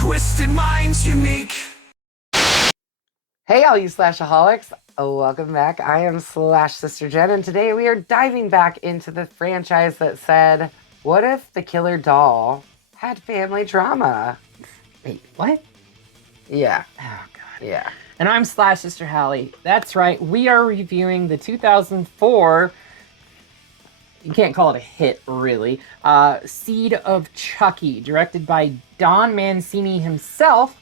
Twisted minds unique. Hey all you slashaholics, welcome back. I am Slash Sister Jen, and today we are diving back into the franchise that said, what if the killer doll had family drama? Wait, what? Yeah. Oh, God. Yeah. And I'm Slash Sister Hallie. That's right, we are reviewing the 2004, you can't call it a hit, really, Seed of Chucky, directed by Don Mancini himself,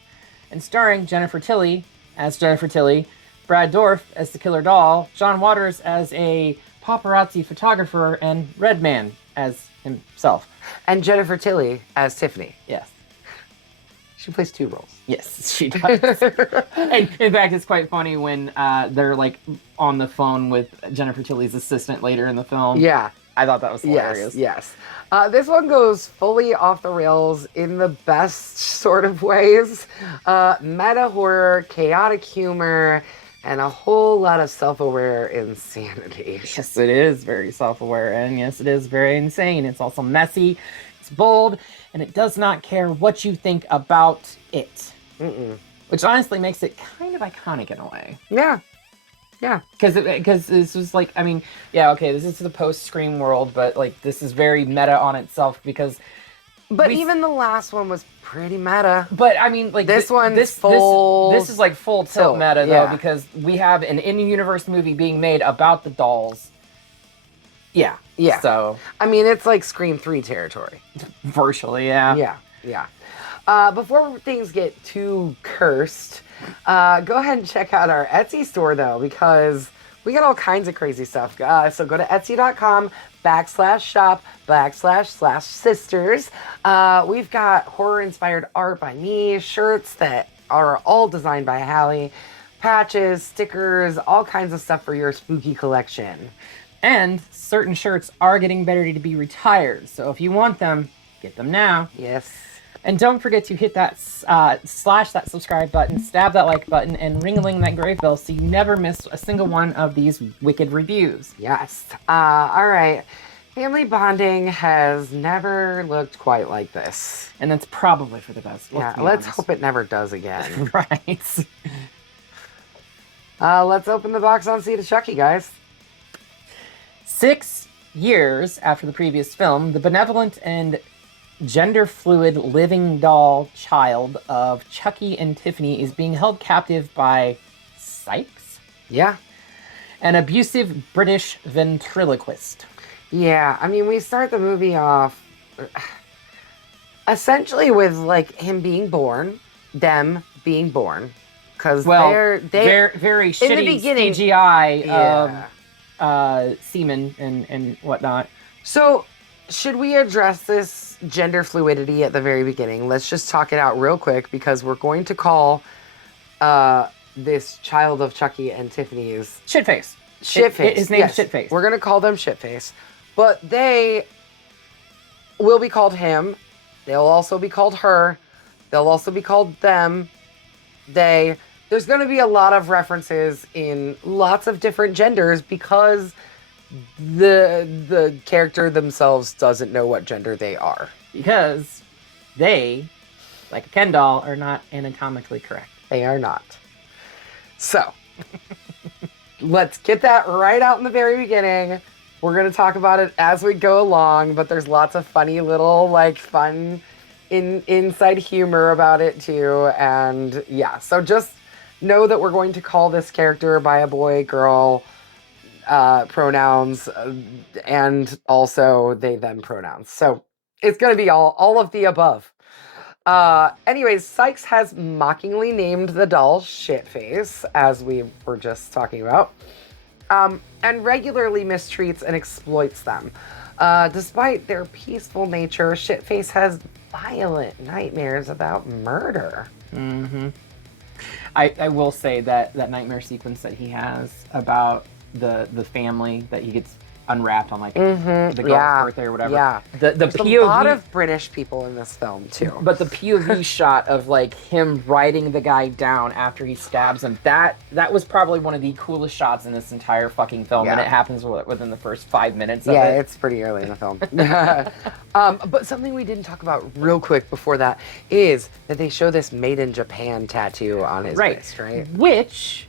and starring Jennifer Tilly as Jennifer Tilly, Brad Dourif as the killer doll, John Waters as a paparazzi photographer, and Redman as himself. And Jennifer Tilly as Tiffany. Yes. She plays two roles. Yes, she does. And in fact, it's quite funny when they're like on the phone with Jennifer Tilly's assistant later in the film. Yeah. I thought that was hilarious. Yes. This one goes fully off the rails in the best sort of ways. Meta horror, chaotic humor, and a whole lot of self-aware insanity. Yes, it is very self-aware, and yes, it is very insane. It's also messy, it's bold, and it does not care what you think about it. Which honestly makes it kind of iconic in a way. Yeah. Yeah. Because this was like, I mean, yeah, okay, this is the post-Scream world, but like this is very meta on itself because... But even the last one was pretty meta. But I mean, like this one's this is like full tilt meta though, because we have an in-universe movie being made about the dolls. Yeah. Yeah. So I mean, it's like Scream 3 territory. Virtually, yeah. Yeah. Before things get too cursed, go ahead and check out our Etsy store though, because we got all kinds of crazy stuff. So go to etsy.com/shop//sisters. We've got horror-inspired art by me, shirts that are all designed by Hallie, patches, stickers, all kinds of stuff for your spooky collection. And certain shirts are getting ready to be retired, so if you want them, get them now. Yes. And don't forget to hit that slash that subscribe button, stab that like button, and ring-a-ling that grave bell so you never miss a single one of these wicked reviews. Yes. All right. Family bonding has never looked quite like this. And that's probably for the best. Let's hope it never does again. Right. Let's open the box on Seed of Chucky, guys. 6 years after the previous film, the benevolent and gender-fluid living doll child of Chucky and Tiffany is being held captive by Sykes? Yeah. An abusive British ventriloquist. Yeah, I mean, we start the movie off essentially with, like, him being born, them being born. Because they're very shitty the beginning, CGI of semen and whatnot. So, should we address this gender fluidity at the very beginning? Let's just talk it out real quick, because we're going to call this child of Chucky and Tiffany's... Shitface. Shitface. His name's Shitface. We're going to call them Shitface. But they will be called him. They'll also be called her. They'll also be called them. They. There's going to be a lot of references in lots of different genders because the character themselves doesn't know what gender they are. Because they, like a Ken doll, are not anatomically correct. They are not. So, let's get that right out in the very beginning. We're going to talk about it as we go along, but there's lots of funny little, like, fun inside humor about it, too. And, yeah, so just know that we're going to call this character by a boy, girl, pronouns, and also they, them pronouns. So it's going to be all of the above. Anyways, Sykes has mockingly named the doll Shitface, as we were just talking about, and regularly mistreats and exploits them. Despite their peaceful nature, Shitface has violent nightmares about murder. Mm-hmm. I will say that nightmare sequence that he has about the family that he gets unwrapped on like the girl's birthday or whatever. Yeah. The There's POV, a lot of British people in this film too. but the POV shot of like him riding the guy down after he stabs him, that was probably one of the coolest shots in this entire fucking film, and it happens within the first 5 minutes of it. Yeah, it's pretty early in the film. But something we didn't talk about real quick before that is that they show this made in Japan tattoo on his wrist, right? Which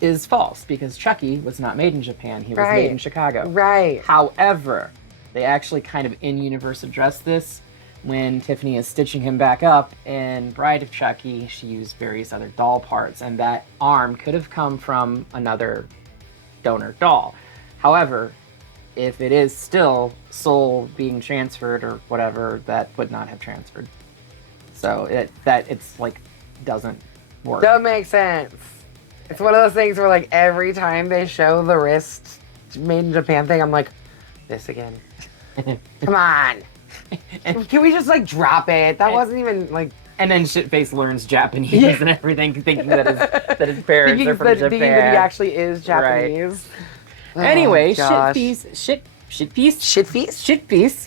is false, because Chucky was not made in Japan. He was made in Chicago. Right. However, they actually kind of in-universe address this when Tiffany is stitching him back up in Bride of Chucky. She used various other doll parts, and that arm could have come from another donor doll. However, if it is still soul being transferred or whatever, that would not have transferred. So it's like doesn't work. That makes sense. It's one of those things where, like, every time they show the wrist made in Japan thing, I'm like, this again. Come on. Can we just, like, drop it? That wasn't even, like... And then Shitface learns Japanese and everything, thinking that his parents are from Japan. Thinking that he actually is Japanese. Right. Anyway, gosh. Shit feces?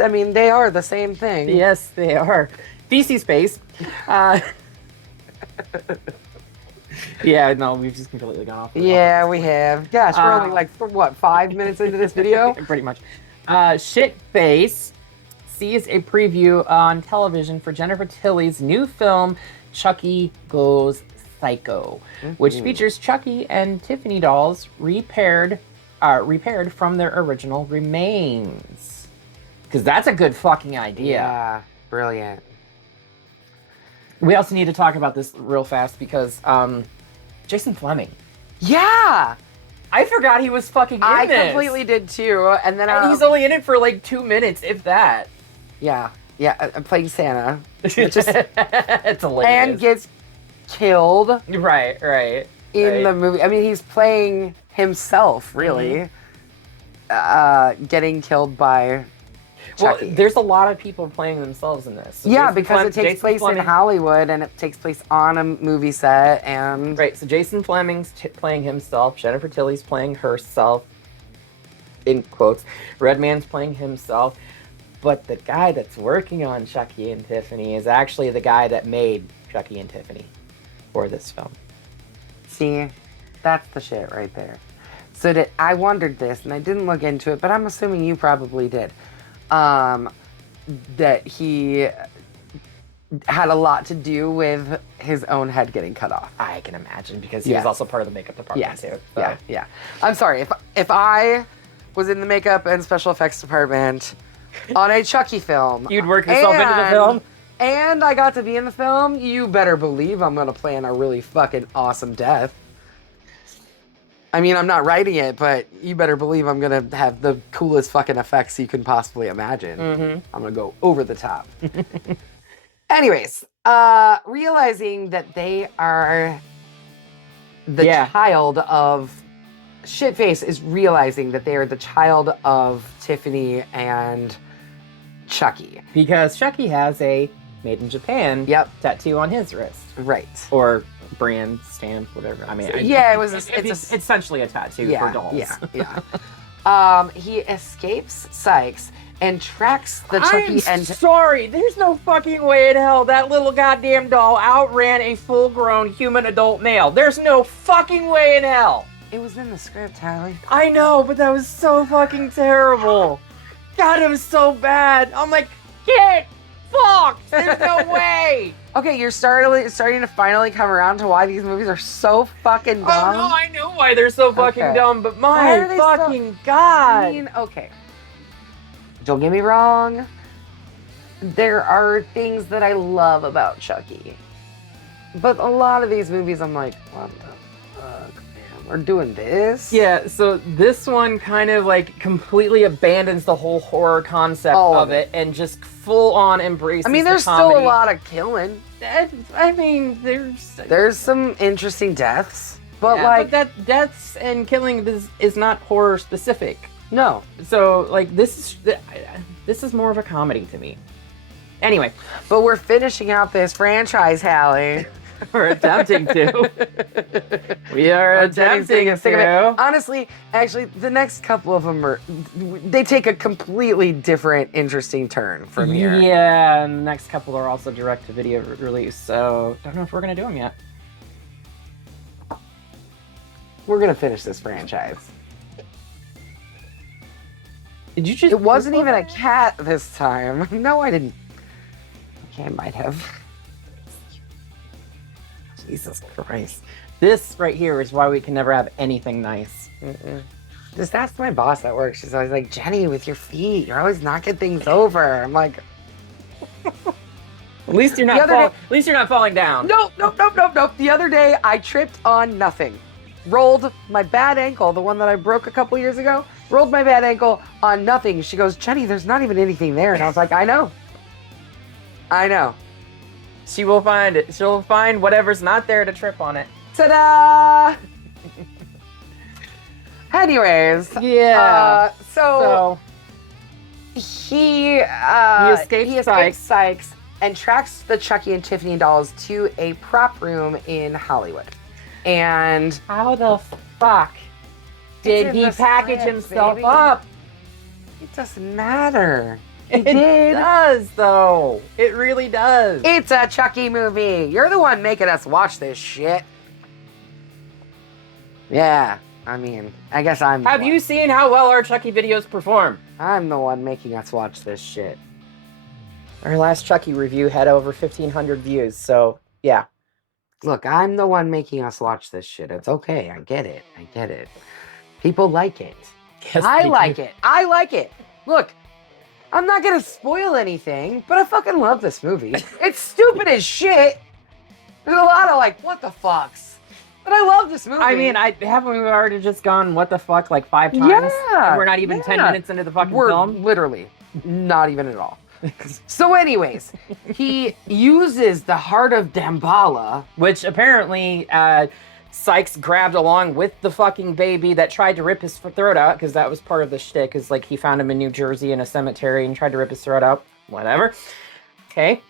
I mean, they are the same thing. Yes, they are. Feces face. Yeah, no, we've just completely gone off. Yeah, we have. Gosh, we're only like, 5 minutes into this video? Pretty much. Shitface sees a preview on television for Jennifer Tilly's new film, Chucky Goes Psycho, which features Chucky and Tiffany dolls repaired from their original remains. Because that's a good fucking idea. Yeah, brilliant. We also need to talk about this real fast because Jason Fleming. Yeah! I forgot he was fucking in this. I completely did too. And then he's only in it for like 2 minutes, if that. Yeah. I'm playing Santa. It's hilarious. And gets killed. Right. In the movie. I mean, he's playing himself, really. Getting killed by Chucky. Well, there's a lot of people playing themselves in this. So because it takes place in Hollywood and it takes place on a movie set and... Right, so Jason Fleming's playing himself, Jennifer Tilly's playing herself, in quotes, Redman's playing himself, but the guy that's working on Chucky and Tiffany is actually the guy that made Chucky and Tiffany for this film. See, that's the shit right there. So I wondered this, and I didn't look into it, but I'm assuming you probably did. That he had a lot to do with his own head getting cut off. I can imagine, because he was also part of the makeup department too. So. Yeah. I'm sorry, if I was in the makeup and special effects department on a Chucky film, you'd work yourself into the film, and I got to be in the film, you better believe I'm gonna plan a really fucking awesome death. I mean, I'm not writing it, but you better believe I'm gonna have the coolest fucking effects you can possibly imagine. I'm gonna go over the top. Anyways, realizing that they are the child of... Shitface is realizing that they are the child of Tiffany and Chucky. Because Chucky has a made in Japan tattoo on his wrist. Right. Or brand, stamp, whatever. I mean, it's essentially a tattoo for dolls. He escapes Sykes and tracks the Chucky and... Sorry, there's no fucking way in hell that little goddamn doll outran a full-grown human adult male. There's no fucking way in hell. It was in the script, Hallie. I know, but that was so fucking terrible. God, it was so bad. I'm like, get fucked. There's no way. Okay, you're starting to finally come around to why these movies are so fucking dumb. Oh no, I know why they're so fucking dumb, but my fucking God. I mean, okay. Don't get me wrong. There are things that I love about Chucky. But a lot of these movies, I'm like, what the fuck, man? We're doing this? Yeah, so this one kind of like completely abandons the whole horror concept of it and just full on embraces I mean, there's still a lot of killing. I mean, there's some interesting deaths, but but deaths and killing is not horror specific. No. So like this is more of a comedy to me. Anyway, but we're finishing out this franchise, Hallie. We're attempting to. We are attempting to. Honestly, actually, the next couple of them they take a completely different, interesting turn from here. Yeah, and the next couple are also direct-to-video release, so don't know if we're gonna do them yet. We're gonna finish this franchise. Did you just? It wasn't even a cat this time. No, I didn't. Okay, I might have. Jesus Christ. This right here is why we can never have anything nice. Just ask my boss at work. She's always like, Jenny, with your feet, you're always knocking things over. I'm like, at least you're not. At least you're not falling down. Nope. The other day, I tripped on nothing. Rolled my bad ankle, the one that I broke a couple years ago. Rolled my bad ankle on nothing. She goes, Jenny, there's not even anything there. And I was like, I know. She will find it. She'll find whatever's not there to trip on it. Ta-da! Anyways. Yeah. So he escapes Sykes and tracks the Chucky and Tiffany dolls to a prop room in Hollywood. And how the fuck did he package himself up? It doesn't matter. It does, though. It really does. It's a Chucky movie. You're the one making us watch this shit. Yeah, I mean, I guess I'm. Have you seen how well our Chucky videos perform? I'm the one making us watch this shit. Our last Chucky review had over 1,500 views, so yeah. Look, I'm the one making us watch this shit. It's okay. I get it. People like it. Yes, I like it. Look, I'm not gonna spoil anything, but I fucking love this movie. It's stupid as shit. There's a lot of like, what the fucks? But I love this movie. I mean, haven't we already just gone what the fuck like 5 times? Yeah. And we're not even 10 minutes into the fucking film? Literally not even at all. So anyways, he uses the heart of Damballa. Which apparently Sykes grabbed along with the fucking baby that tried to rip his throat out, because that was part of the shtick, is like he found him in New Jersey in a cemetery and tried to rip his throat out. Whatever. Okay.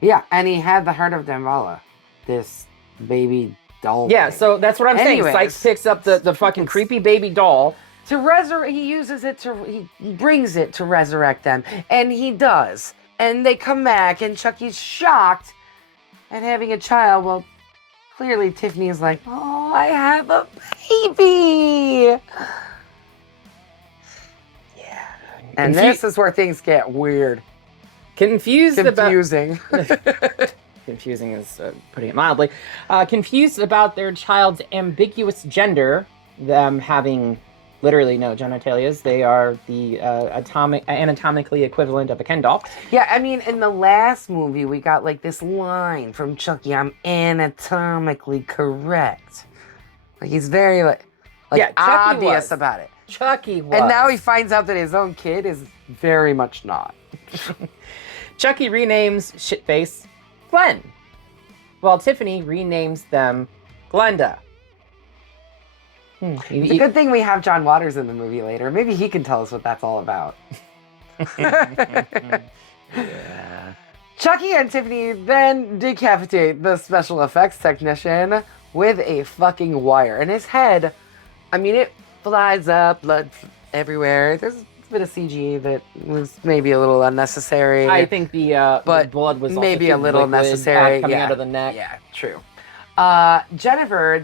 Yeah, and he had the heart of Damballa. This baby doll. Yeah, thing. so that's what I'm saying. Sykes picks up the fucking creepy baby doll. To resurrect, he brings it to resurrect them, and he does. And they come back, and Chucky's shocked at having a child. Well, clearly Tiffany is like, oh, I have a baby. Yeah. And this is where things get weird. Confusing. Confusing is putting it mildly. Confused about their child's ambiguous gender, them having literally no genitalias. They are the anatomically equivalent of a Ken doll. Yeah, I mean, in the last movie, we got like this line from Chucky, I'm anatomically correct. Like he's very obvious about it. Chucky was. And now he finds out that his own kid is very much not. Chucky renames Shitface Glen, while Tiffany renames them Glenda. It's a good thing we have John Waters in the movie later. Maybe he can tell us what that's all about. Yeah. Chucky and Tiffany then decapitate the special effects technician with a fucking wire. And his head, I mean, it flies up, blood everywhere. There's a bit of CG that was maybe a little unnecessary. I think the blood was maybe a little necessary. Coming out of the neck. Yeah, true. Jennifer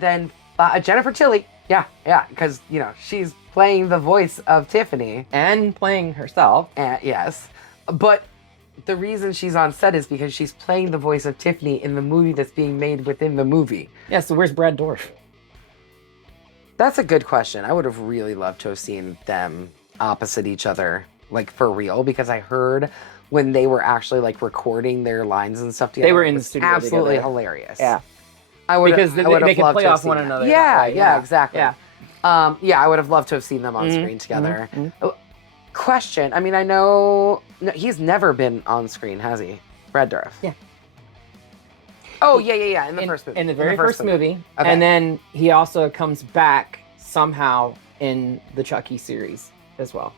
Tilly. Yeah, because, you know, she's playing the voice of Tiffany. And playing herself. Yes. But the reason she's on set is because she's playing the voice of Tiffany in the movie that's being made within the movie. Yeah, so where's Brad Dourif? That's a good question. I would have really loved to have seen them opposite each other, like, for real, because I heard when they were actually, like, recording their lines and stuff together. They were in the studio absolutely together. Hilarious. Yeah. Because they can play off one another. Yeah, exactly. Yeah. I would have loved to have seen them on screen together. Question. I mean, I know he's never been on screen, has he? Brad Dourif. Yeah. Oh, yeah. In the first movie. In the very first movie. Okay. And then he also comes back somehow in the Chucky series as well.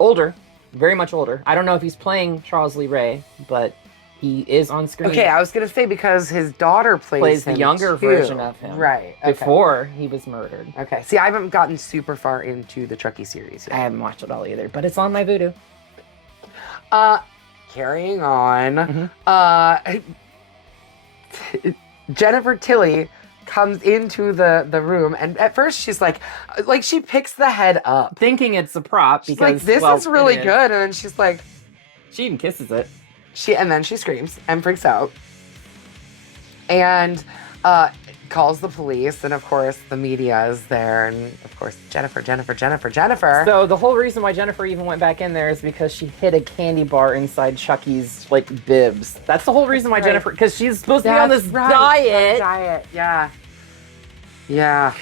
Older. Very much older. I don't know if he's playing Charles Lee Ray, but He is on screen. Okay, I was gonna say because his daughter plays the him younger too. version of him. Right. Okay. Before he was murdered. Okay. See, I haven't gotten super far into the Chucky series I yet. haven't watched it all either, but it's on my Vudu. Carrying on. Jennifer Tilly comes into the room, and at first she's like she picks the head up, Thinking it's a prop she's because like, this is really good, and then she's like, she even kisses it. and then she screams and freaks out, and calls the police, and of course the media is there, and of course Jennifer. So the whole reason why Jennifer even went back in there is because she hid a candy bar inside Chucky's bibs. That's the whole reason why Right. Jennifer, because she's supposed to be on this diet. Yeah. Yeah,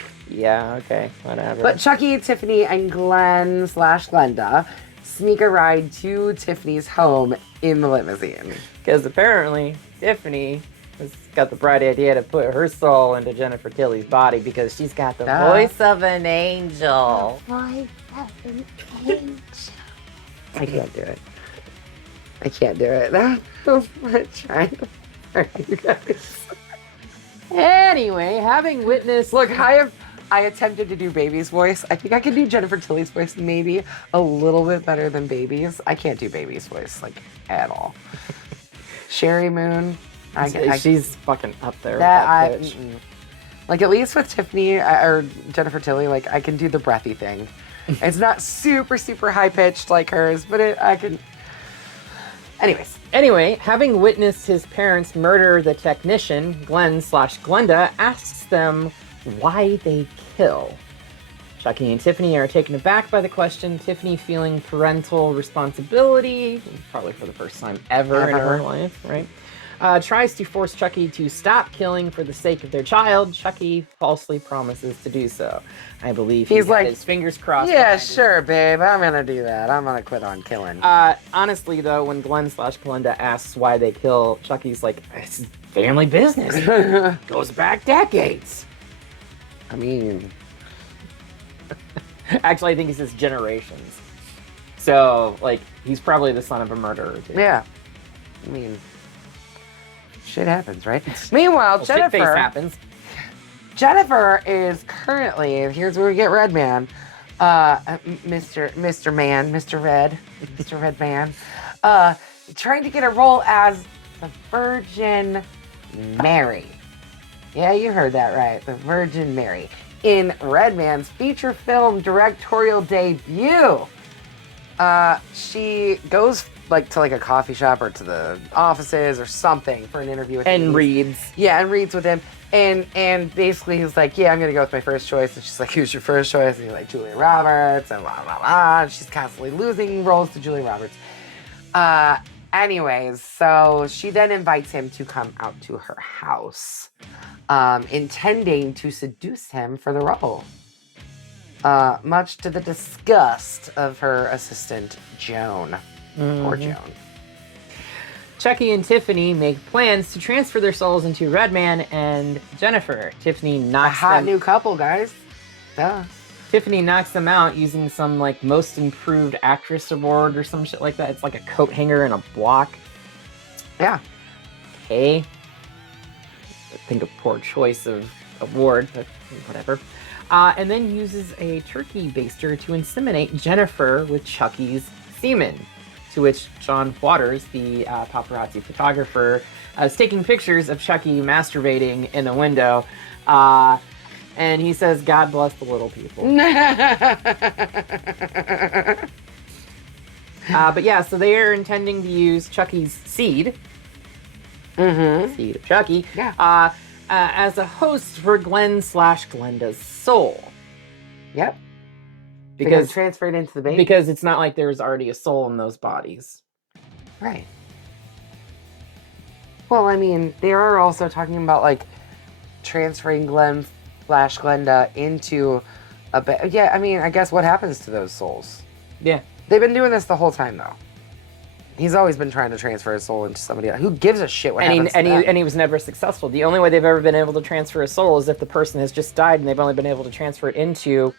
okay, whatever. But Chucky, Tiffany, and Glen/Glenda sneak a ride to Tiffany's home in the limousine. Because apparently Tiffany has got the bright idea to put her soul into Jennifer Tilly's body because she's got the voice of an angel. I can't do it. That was my trying to hurt you guys. Anyway, having witnessed... Look, I attempted to do Baby's voice. I think I can do Jennifer Tilly's voice maybe a little bit better than Baby's. I can't do Baby's voice, at all. Sherry Moon. She's fucking up there That with that bitch. at least with Tiffany or Jennifer Tilly, I can do the breathy thing. It's not super, super high pitched like hers, but I can. Anyway, having witnessed his parents murder the technician, Glen/Glenda asks them why they kill. Chucky and Tiffany are taken aback by the question, Tiffany feeling parental responsibility, probably for the first time ever in her life, right? Tries to force Chucky to stop killing for the sake of their child. Chucky falsely promises to do so. I believe he's like, his fingers crossed. Yeah, sure, babe. I'm gonna do that. I'm gonna quit on killing. Honestly, though, when Glen/Glenda asks why they kill, Chucky's like, it's family business. Goes back decades. I mean, actually, I think he says generations. So, he's probably the son of a murderer, too. yeah. I mean, shit happens, right? Meanwhile, Well, shit face happens. Jennifer is currently, here's where we get Red Man, Mr. Red Man, trying to get a role as the Virgin Mary. Yeah, you heard that right, the Virgin Mary, in Red Man's feature film directorial debut. She goes to a coffee shop or to the offices or something for an interview with him. And reads. Yeah, and reads with him. And basically he's like, yeah, I'm gonna go with my first choice. And she's like, who's your first choice? And he's like, Julia Roberts, and blah, blah, blah. And she's constantly losing roles to Julia Roberts. Anyways, so she then invites him to come out to her house, intending to seduce him for the role. Much to the disgust of her assistant, Joan. Poor Joan. Chucky and Tiffany make plans to transfer their souls into Redman and Jennifer. Tiffany A knocks hot them. new couple, guys. Duh. Tiffany knocks them out using some most improved actress award or some shit like that. It's like a coat hanger and a block. Yeah. Okay. I think a poor choice of award, but whatever. And then uses a turkey baster to inseminate Jennifer with Chucky's semen. To which John Waters, the paparazzi photographer, is taking pictures of Chucky masturbating in a window. And he says, God bless the little people. But yeah, so they are intending to use Chucky's seed. Seed of Chucky. Yeah. As a host for Glen/Glenda's soul. Yep. Because transferred into the baby. Because it's not like there's already a soul in those bodies. Right. Well, I mean, they are also talking about transferring Glen/Glenda into a yeah, I mean, I guess what happens to those souls? Yeah. They've been doing this the whole time though. He's always been trying to transfer his soul into somebody else. Who gives a shit what happens to them? And he was never successful. The only way they've ever been able to transfer a soul is if the person has just died and they've only been able to transfer it into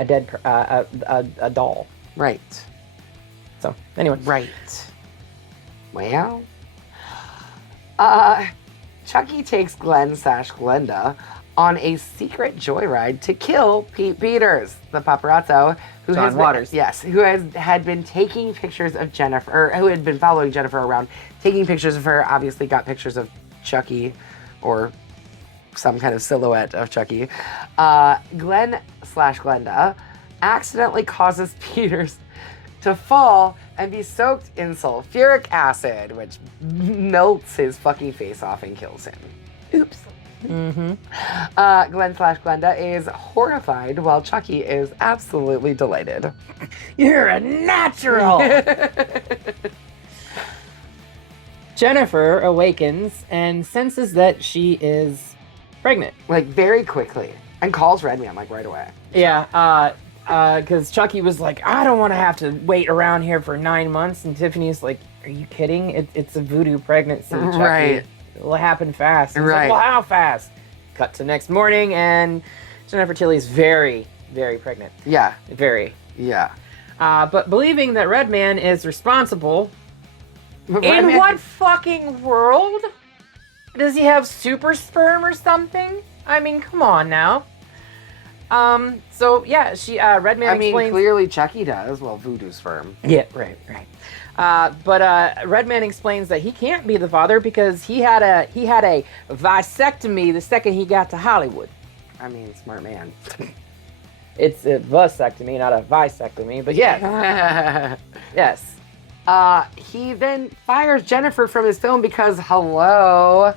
a dead a doll. Right. So anyway, Right. Well, Chucky takes Glen/Glenda on a secret joyride to kill Pete Peters, the paparazzo who John has Waters. who had been taking pictures of Jennifer, or who had been following Jennifer around, taking pictures of her. Obviously, got pictures of Chucky, or some kind of silhouette of Chucky. Glen/Glenda accidentally causes Peters to fall and be soaked in sulfuric acid, which melts his fucking face off and kills him. Oops. Glen/Glenda is horrified while Chucky is absolutely delighted. You're a natural! Jennifer awakens and senses that she is pregnant. Like, very quickly. And calls Redman, like, right away. Yeah, because Chucky was like, I don't want to have to wait around here for 9 months. And Tiffany's like, are you kidding? It's a voodoo pregnancy, Chucky. Right. It'll happen fast. And he's Right. like, well, how fast? Cut to next morning, and Jennifer Tilly's very, very pregnant. Yeah. Very. Yeah. But believing that Redman is responsible. But In Redman- what fucking world? Does he have super sperm or something? I mean, come on now. So yeah, Redman explains. Clearly Chucky does. Well, voodoo's firm. Yeah, right. But Redman explains that he can't be the father because he had a vasectomy the second he got to Hollywood. I mean, smart man. It's a vasectomy, not a vasectomy, but yeah. Yes. He then fires Jennifer from his film because, hello,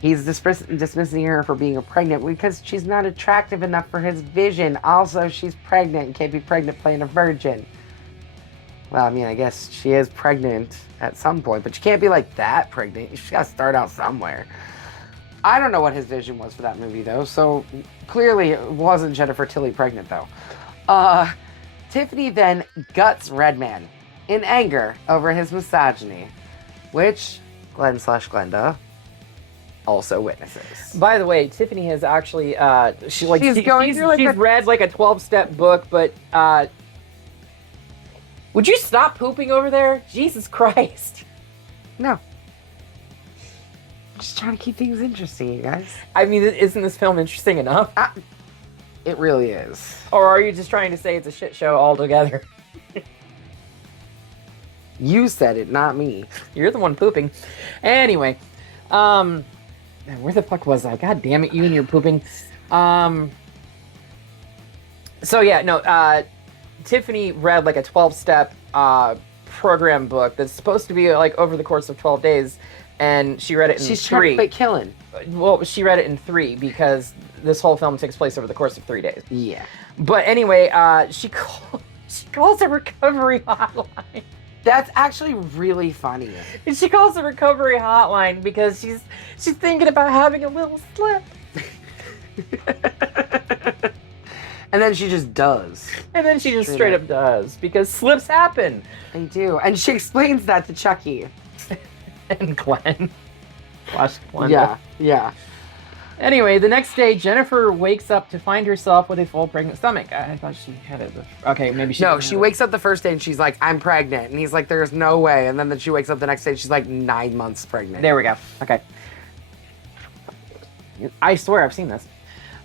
he's dismissing her for being pregnant because she's not attractive enough for his vision. Also, she's pregnant and can't be pregnant playing a virgin. Well, I mean, I guess she is pregnant at some point, but you can't be like that pregnant. You just gotta start out somewhere. I don't know what his vision was for that movie, though, so clearly it wasn't Jennifer Tilly pregnant, though. Tiffany then guts Redman in anger over his misogyny, which Glen/Glenda also witnesses. By the way, Tiffany has actually she's read like a 12-step book, but would you stop pooping over there? Jesus Christ. No. I'm just trying to keep things interesting, you guys. I mean, isn't this film interesting enough? It really is. Or are you just trying to say it's a shit show altogether? You said it, not me. You're the one pooping. Anyway, where the fuck was I? God damn it, you and your pooping. So yeah, no, Tiffany read like a 12-step program book that's supposed to be like over the course of 12 days, and she read it in 3. She's trying to quit killing. Well, she read it in 3 because this whole film takes place over the course of 3 days. Yeah. But anyway, she calls a recovery hotline. That's actually really funny. And she calls the recovery hotline because she's thinking about having a little slip. And then she just does. And then she just straight up does, because slips happen. They do. And she explains that to Chucky. And Glen. Glenda. Yeah, yeah. Anyway, the next day, Jennifer wakes up to find herself with a full pregnant stomach. I thought she had it. Okay, maybe she. No, she wakes up the first day and she's like, I'm pregnant. And he's like, there's no way. And then she wakes up the next day and she's like 9 months pregnant. There we go. Okay. I swear I've seen this.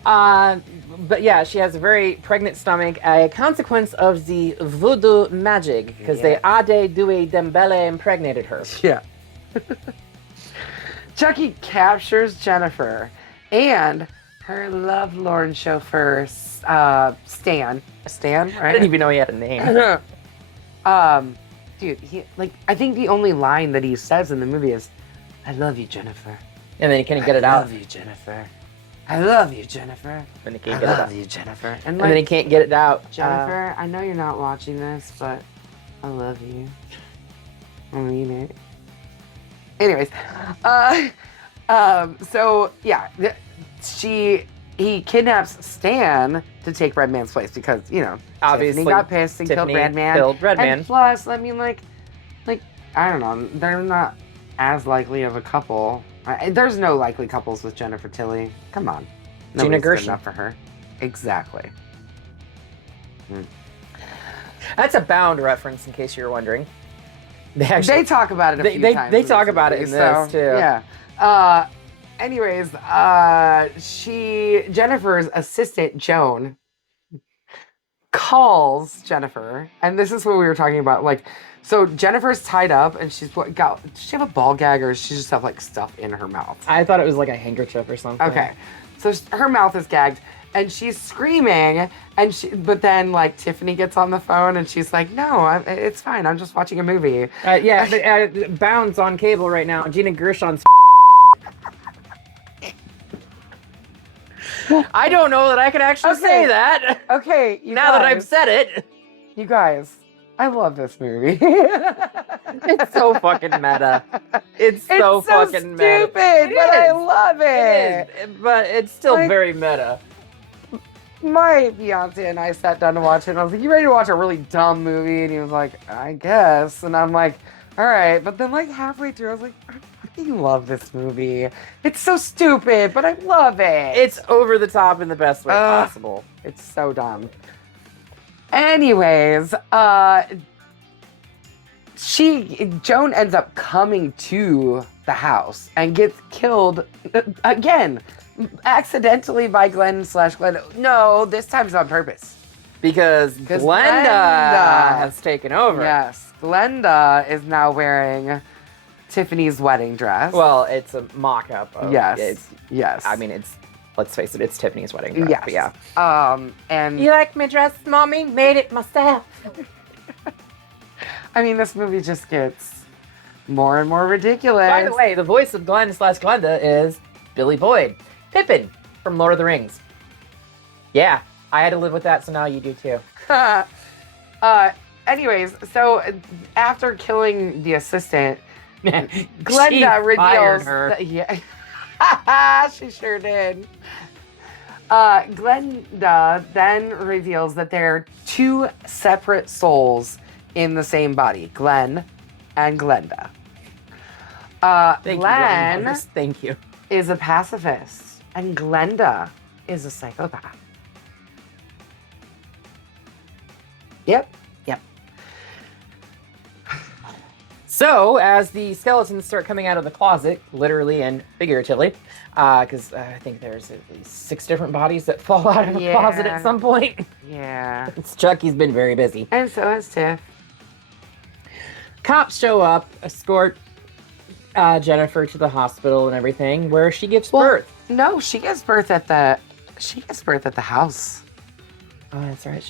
But yeah, she has a very pregnant stomach, a consequence of the voodoo magic, because the Ade Due Dembele impregnated her. Yeah. Chucky captures Jennifer and her lovelorn chauffeur, Stan. Stan, right? I didn't even know he had a name. Dude, I think the only line that he says in the movie is, I love you, Jennifer. And then he can't get it out. I love you, Jennifer. I love you, Jennifer. And he can't get it out. I love you, Jennifer. And then he can't get it out. Jennifer, I know you're not watching this, but I love you. I mean it. Anyways, so yeah, he kidnaps Stan to take Redman's place because, you know, obviously Tiffany got pissed and killed Redman. And plus, I mean, like, I don't know, they're not as likely of a couple. There's no likely couples with Jennifer Tilly. Come on. Nobody's good enough for her. Exactly. That's a Bound reference, in case you were wondering. They talk about it a few times. They talk about it in this too. Yeah. Anyways, Jennifer's assistant Joan calls Jennifer, and this is what we were talking about. Like, so Jennifer's tied up, and does she have a ball gag, or does she just have like stuff in her mouth? I thought it was like a handkerchief or something. Okay, so her mouth is gagged, and she's screaming, but then like Tiffany gets on the phone, and she's like, "No, it's fine. I'm just watching a movie." Bounds on cable right now. Gina Gershon's. I don't know that I could actually say that. Okay, now that I've said it. You guys, I love this movie. It's so fucking meta. It's so fucking meta. Stupid, but I love it. It is, but it's still very meta. My fiance and I sat down to watch it, and I was like, "You ready to watch a really dumb movie?" And he was like, "I guess." And I'm like, "All right." But then like halfway through, I was like, I fucking love this movie. It's so stupid, but I love it. It's over the top in the best way possible. It's so dumb. Anyways, Joan ends up coming to the house and gets killed again, accidentally by Glen/Glenda. No, this time it's on purpose. Because Glenda has taken over. Yes, Glenda is now wearing Tiffany's wedding dress. Well, it's a mock-up of yes. I mean, let's face it, it's Tiffany's wedding dress. Yes. But yeah. And you like my dress, Mommy? Made it myself. I mean, this movie just gets more and more ridiculous. By the way, the voice of Glen/Glenda is Billy Boyd, Pippin from Lord of the Rings. Yeah, I had to live with that, so now you do too. Anyways, so after killing the assistant, Glenda reveals her. She sure did. Glenda then reveals that there are two separate souls in the same body, Glen and Glenda. Thank you. Is a pacifist, and Glenda is a psychopath. Yep. So, as the skeletons start coming out of the closet, literally and figuratively, because I think there's at least 6 different bodies that fall out of the closet at some point. Yeah. Chucky's been very busy. And so has Tiff. Cops show up, escort Jennifer to the hospital and everything, where she gives birth. No, she gives birth at the house. Oh, that's right.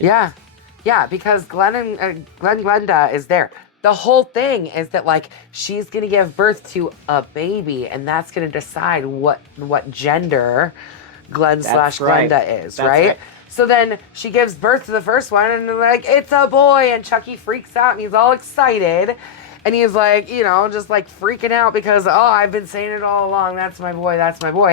Yeah, because Glen Glenda is there. The whole thing is that like she's gonna give birth to a baby, and that's gonna decide what gender Glen/Glenda is, right? So then she gives birth to the first one, and they're like, it's a boy, and Chucky freaks out, and he's all excited, and he's like, just like freaking out because, I've been saying it all along, that's my boy,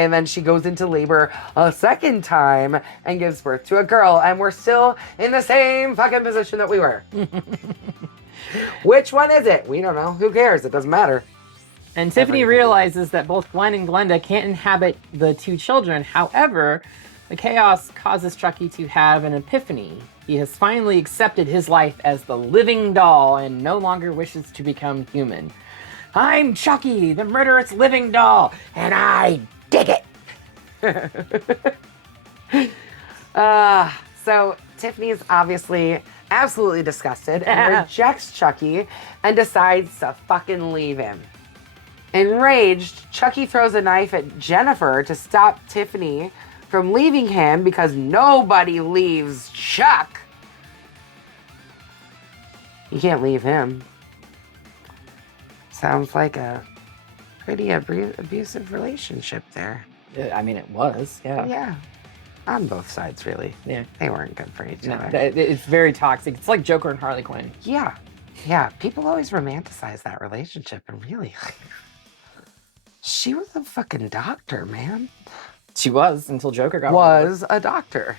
and then she goes into labor a second time and gives birth to a girl, and we're still in the same fucking position that we were. Which one is it? We don't know. Who cares? It doesn't matter. And Tiffany realizes that both Glen and Glenda can't inhabit the 2 children. However, the chaos causes Chucky to have an epiphany. He has finally accepted his life as the living doll and no longer wishes to become human. I'm Chucky, the murderous living doll, and I dig it. So Tiffany is obviously absolutely disgusted and rejects Chucky and decides to fucking leave him. Enraged, Chucky throws a knife at Jennifer to stop Tiffany from leaving him because nobody leaves Chuck. You can't leave him. Sounds like a pretty abusive relationship there. I mean, it was, yeah. Yeah. On both sides, really. Yeah. They weren't good for each other. It's very toxic. It's like Joker and Harley Quinn. Yeah. Yeah. People always romanticize that relationship, and really, she was a fucking doctor, man. She was, until Joker got Was a doctor.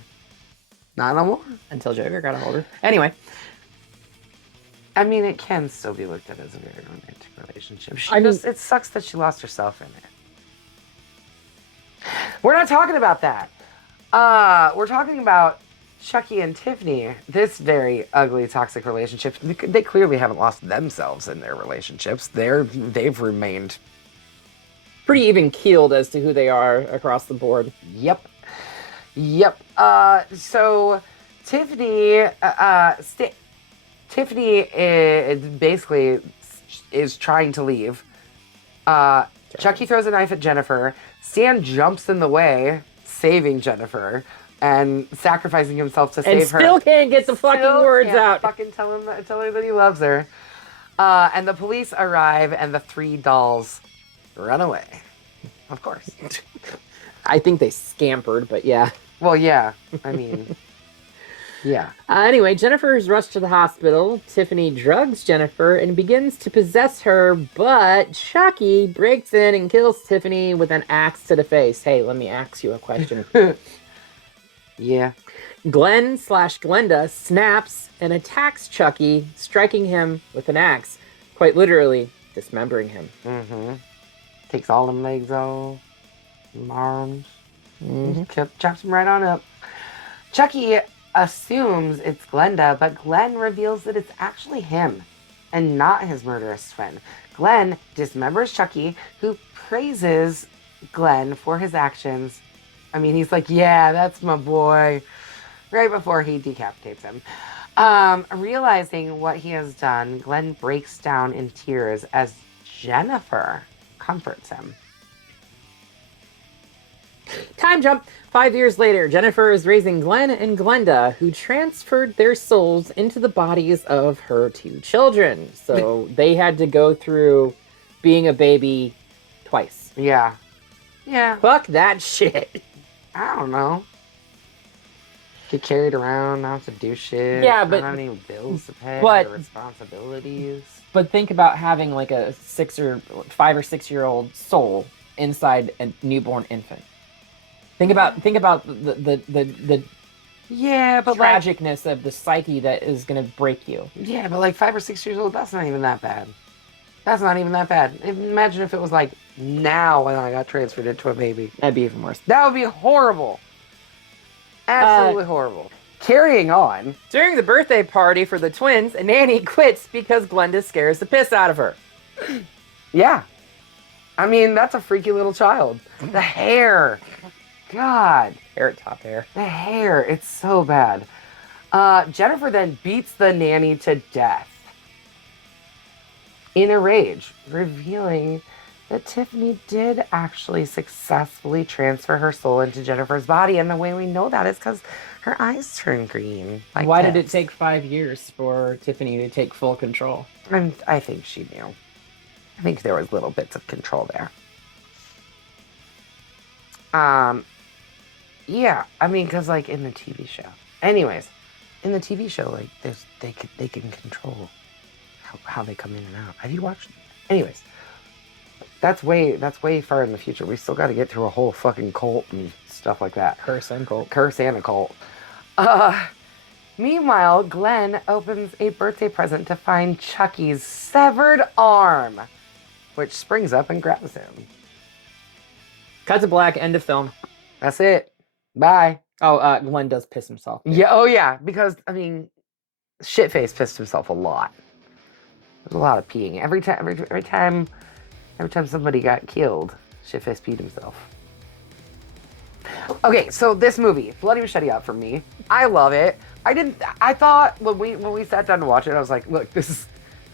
Not no more. Until Joker got a hold of her. Anyway. I mean, it can still be looked at as a very romantic relationship. It sucks that she lost herself in it. We're not talking about that. We're talking about Chucky and Tiffany, this very ugly, toxic relationship, they clearly haven't lost themselves in their relationships. They've remained... Pretty even keeled as to who they are across the board. Yep. So Tiffany, Tiffany is basically trying to leave. Chucky throws a knife at Jennifer. Stan jumps in the way, saving Jennifer and sacrificing himself to save her. And still can't get the fucking words out. Fucking tell her that he loves her. And the police arrive, and the 3 dolls run away. Of course. I think they scampered, but yeah. Well, yeah. I mean, yeah. Anyway, Jennifer is rushed to the hospital. Tiffany drugs Jennifer and begins to possess her, but Chucky breaks in and kills Tiffany with an axe to the face. Hey, let me ask you a question. Yeah. Glen/Glenda snaps and attacks Chucky, striking him with an axe, quite literally dismembering him. Mm-hmm. Takes all them legs off, them arms, chops him right on up. Chucky assumes it's Glenda, but Glen reveals that it's actually him and not his murderous twin. Glen dismembers Chucky, who praises Glen for his actions. I mean, he's like, yeah, that's my boy, right before he decapitates him. Realizing what he has done, Glen breaks down in tears as Jennifer comforts him. Time jump. 5 years later, Jennifer is raising Glen and Glenda, who transferred their souls into the bodies of her 2 children. So they had to go through being a baby twice. Yeah. Fuck that shit. I don't know. Get carried around, not have to do shit. Yeah, but... not have any bills to pay, but or responsibilities. But think about having like a 5 or 6 year old soul inside a newborn infant. Think about the yeah, but tragicness of the psyche that is going to break you. Yeah, but like 5 or 6 years old, that's not even that bad. That's not even that bad. Imagine if it was like now when I got transferred into a baby. That'd be even worse. That would be horrible. Absolutely horrible. Carrying on. During the birthday party for the twins, Nanny quits because Glenda scares the piss out of her. Yeah. I mean, that's a freaky little child. The hair. God. Carrot top hair. The hair. It's so bad. Jennifer then beats the nanny to death. In a rage, revealing that Tiffany did actually successfully transfer her soul into Jennifer's body. And the way we know that is because her eyes turn green. Like why did it take 5 years for Tiffany to take full control? I think she knew. I think there was little bits of control there. Yeah, I mean, because like in the TV show. Anyways, in the TV show, like they can control how they come in and out. Have you watched? Anyways, that's way far in the future. We still got to get through a whole fucking cult and stuff like that. Curse and cult. Curse and a cult. Meanwhile, Glen opens a birthday present to find Chucky's severed arm, which springs up and grabs him. Cut to black. End of film. That's it. Bye. Oh, Glen does piss himself. Yeah. Oh, yeah. Because I mean, Shitface pissed himself a lot. There's a lot of peeing. Every time somebody got killed, Shitface peed himself. Okay, so this movie, Bloody Machete Up for me. I love it. I thought when we sat down to watch it, I was like, look, this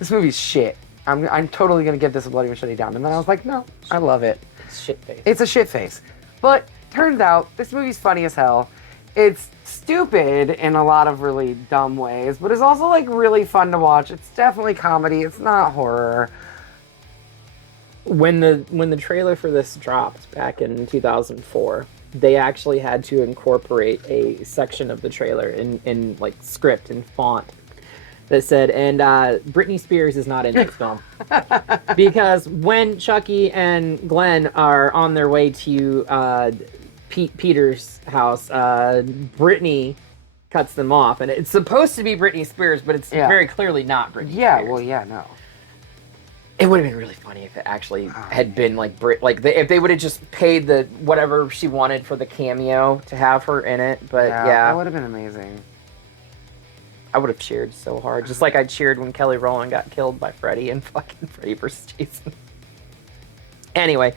movie's shit. I'm totally gonna give this a Bloody Machete down. And then I was like, no, I love it. It's Shitface. It's a shitface. But turns out this movie's funny as hell. It's stupid in a lot of really dumb ways, but it's also like really fun to watch. It's definitely comedy. It's not horror. When the trailer for this dropped back in 2004, they actually had to incorporate a section of the trailer in like script and font that said, and Britney Spears is not in this film. Because when Chucky and Glen are on their way to Peter's house, Britney cuts them off, and it's supposed to be Britney Spears, but it's very clearly not Britney Spears. Well, yeah, no. It would have been really funny if it actually had been like if they would have just paid the whatever she wanted for the cameo to have her in it. But yeah, that would have been amazing. I would have cheered so hard, just like I cheered when Kelly Rowland got killed by Freddy in fucking Freddy vs. Jason. Anyway,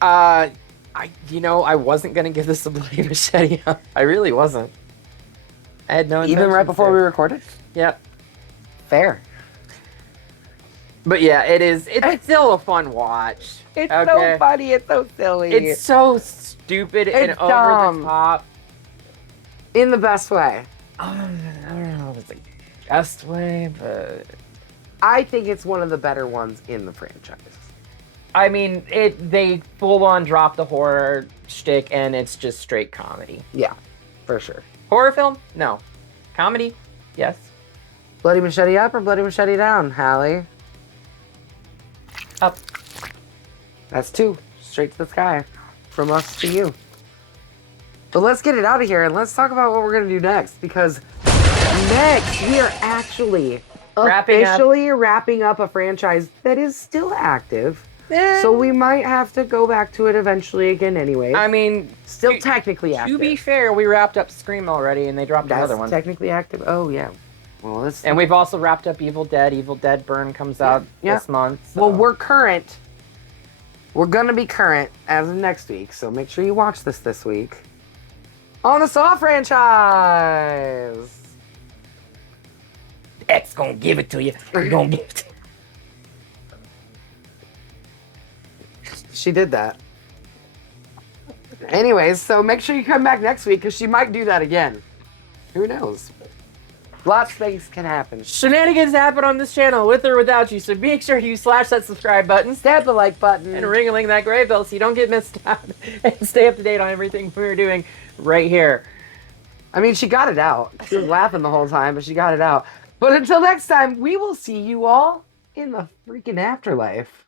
I wasn't gonna give this a bloody machete. I really wasn't. I had no Even right intentions before to. we recorded? Yeah. Fair. But yeah, it's still a fun watch. It's so funny. It's so silly. It's so stupid and It's over dumb. the top. In the best way. I don't know if it's the best way, but I think it's one of the better ones in the franchise. I mean, they full on drop the horror shtick and it's just straight comedy. Yeah, for sure. Horror film? No. Comedy? Yes. Bloody machete up or bloody machete down, Hallie? Up. That's 2. Straight to the sky. From us to you. But let's get it out of here and let's talk about what we're going to do next. Because next, we are actually officially wrapping up a franchise that is still active. So we might have to go back to it eventually again anyway. I mean, still technically active. To be fair, we wrapped up Scream already and they dropped another one. Technically active? Oh, yeah. Well, and we've also wrapped up Evil Dead. Evil Dead Burn comes out this month. So. Well, we're current. We're going to be current as of next week, so make sure you watch this week. On the Saw franchise! X gonna give it to you. We're gonna give it to you. She did that. Anyways, so make sure you come back next week, because she might do that again. Who knows? Lots of things can happen. Shenanigans happen on this channel with or without you, so make sure you slash that subscribe button, stab the like button, and ring-a-ling that grave bell so you don't get missed out and stay up to date on everything we're doing right here. I mean, she got it out. She was laughing the whole time, but she got it out. But until next time, we will see you all in the freaking afterlife.